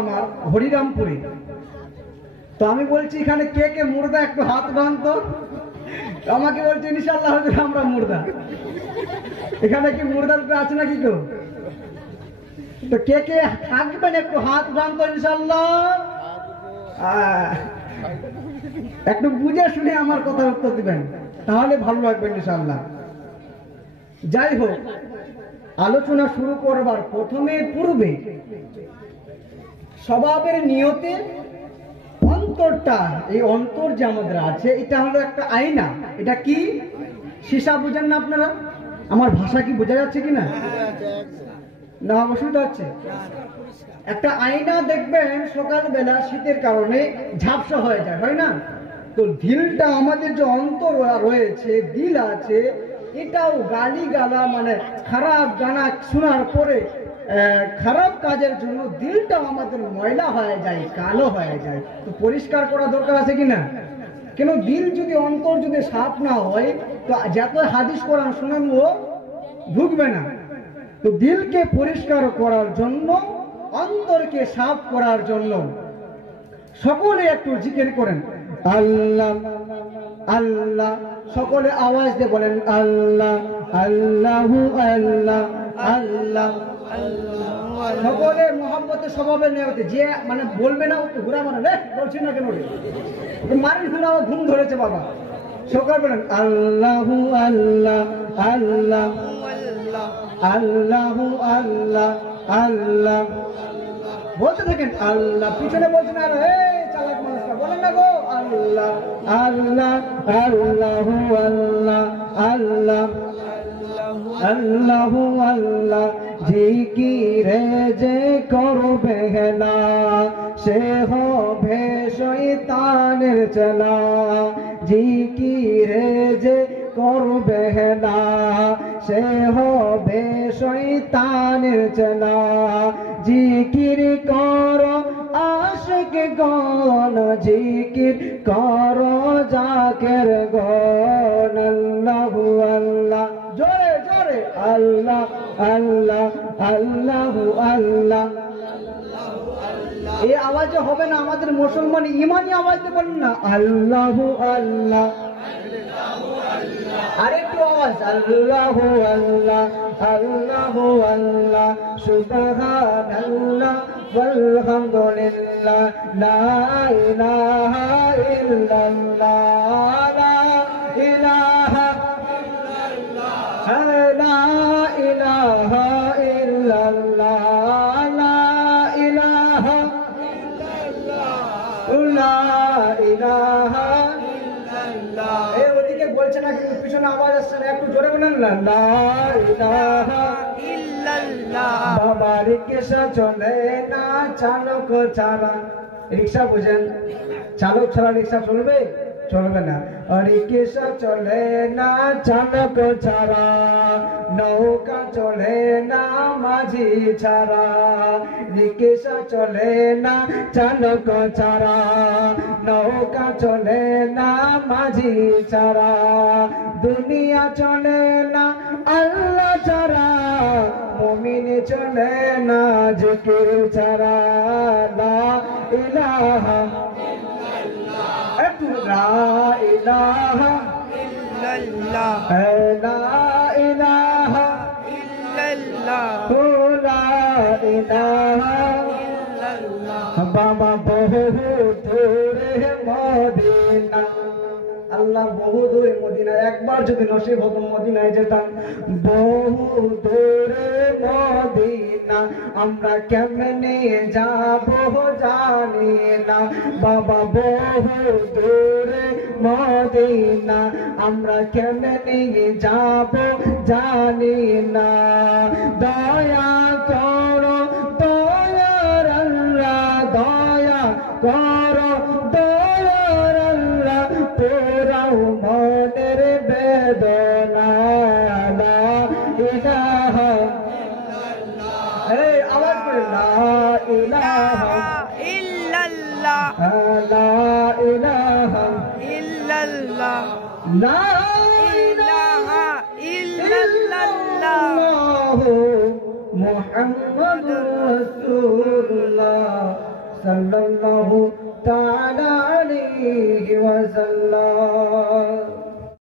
আমার হরিরামপুরে। তো আমি বলছি এখানে কে কে মুর্দা একটু হাত বাঁধ তো। আমাকে বলছে ইনশাআল্লাহ হুজুর আমরা মুর্দা। এখানে কি মুর্দা আছে নাকি কেউ? তো কে কে থাকবেন একটু হাত বাঁধ তো ইনশাআল্লাহ। একটু বুঝে শুনে আমার কথা উত্তর দিবেন, তাহলে ভালো লাগবে ইনশাআল্লাহ। যাই হোক, আলোচনা শুরু করবার পূর্বে স্বভাবের নিয়তে অন্তরটা, এই অন্তর যে আমাদের আছে এটা হলো একটা আয়না। এটা কি সীসা বুঝেন না আপনারা? আমার ভাষা কি বোঝা যাচ্ছে কিনা? না অসুবিধা হচ্ছে? একটা আয়না দেখবেন সকালবেলা শীতের কারণে ঝাপসা হয়ে যায়, হয় না? তো দিলটা আমাদের যে অন্তর রয়েছে, দিল আছে, এটাও গালি গালা মানে খারাপ গানা শোনার পরে খারাপ কাজের জন্য দিলটাও আমাদের ময়লা হয়ে যায়, কালো হয়ে যায়। তো পরিষ্কার করা দরকার আছে কিনা? কেন দিল যদি, অন্তর যদি সাফ না হয় তো যত হাদিস কোরআন শোনান ও ঢুকবে না। তো দিলকে পরিষ্কার করার জন্য, অন্তরকে সাফ করার জন্য সকলে একটু জিকির করেন আল্লাহ আল্লাহ। সকলে আওয়াজ দিয়ে বলেন আল্লাহ আল্লাহু আল্লাহ আল্লাহ। সকলে মোহাম্মতে স্বভাবের নিয়তে যে মানে বলবে না ওকে ঘুরা মানে রে বলছি না কেন রে মারি ঘুরা, ঘুম ধরেছে বাবা। সকলে বলেন আল্লাহু আল্লাহ আল্লাহ আল্লাহু আল্লাহ আল্লাহ। বলতে থাকেন আল্লাহ, পিছনে বলছেন আর চালাক মানুষটা বলেন না গো আল্লাহ আল্লাহ আল্লাহু আল্লাহ আল্লাহ আল্লাহু আল্লাহ। জিকিরে যে করবে না সে হবে শয়তানের চেলা। জিকিরে যে করবে না সে হবে শয়তানের চেলা। জিকির কর আশিক গণ, জিকির কর জাকের গণ। আল্লাহু আল্লাহ, জোরে জোরে আল্লাহ আল্লাহ আল্লাহু আল্লাহ। এই আওয়াজে হবে না, আমাদের মুসলমান ইমানি আওয়াজে বলেন না আল্লাহু আল্লাহ। আরেকটু আওয়াজ আল্লাহু আল্লাহ আল্লাহু আল্লাহ সুবহানাল্লাহ ওয়ালহামদুলিল্লাহ লা ইলাহা ইল্লাল্লাহ লা ইলাহা ইল্লাল্লাহ লা ইলাহা ইল্লাল্লাহ লা ইলাহা ইল্লাল্লাহ লা ইলাহা ইল্লাল্লাহ। এই ওদিকে বলছে না কিন্তু পিছনে আওয়াজ আসছে না, একটু জোরে বলেন না লা ইলাহা ইল্লাল্লাহ। বাবা রিকশা চলে না চালক ছাড়া। রিকশা বুঝেন? চালক ছাড়া রিকশা চলবে? চলবে না। রিকশা চলে না চালক ছাড়া, নৌকা চলে না মাঝি ছাড়া। রিকশা চলে না চালক ছাড়া, নৌকা চলে না মাঝি ছাড়া। দুনিয়া চলে না আল্লাহ ছাড়া, মুমিন চলে না জিকির ছাড়া। লা ইলাহা লা ইলাহা ইল্লাল্লাহ লা ইলাহা ইল্লাল্লাহ লা ইলাহা ইল্লাল্লাহ। বাবা বহু দূরে মদিনা, আল্লাহ বহু দূরে মদিনা। একবার যদি নসিব হতো মদিনায় যেতাম। বহু দূরে মদিনা আমরা কেমনে যাব জানি না। বাবা বহু দূরে মদিনা আমরা কেমনে যাব জানি না। দয়া করো দয়ার আল্লাহ, দয়া করো দয়ার আল্লাহ, পুরাও মনের বেদনা। লা ইলাহা ইল্লাল্লাহ। এই আওয়াজ করে লা ইলাহা ইল্লাল্লাহ লা ইলাহা ইল্লাল্লাহ লা ইলাহা ইল্লাল্লাহ মুহাম্মাদুর রাসূলুল্লাহ। সাল্লাল্লাহু তাআলা আলাইহি ওয়াসাল্লাম।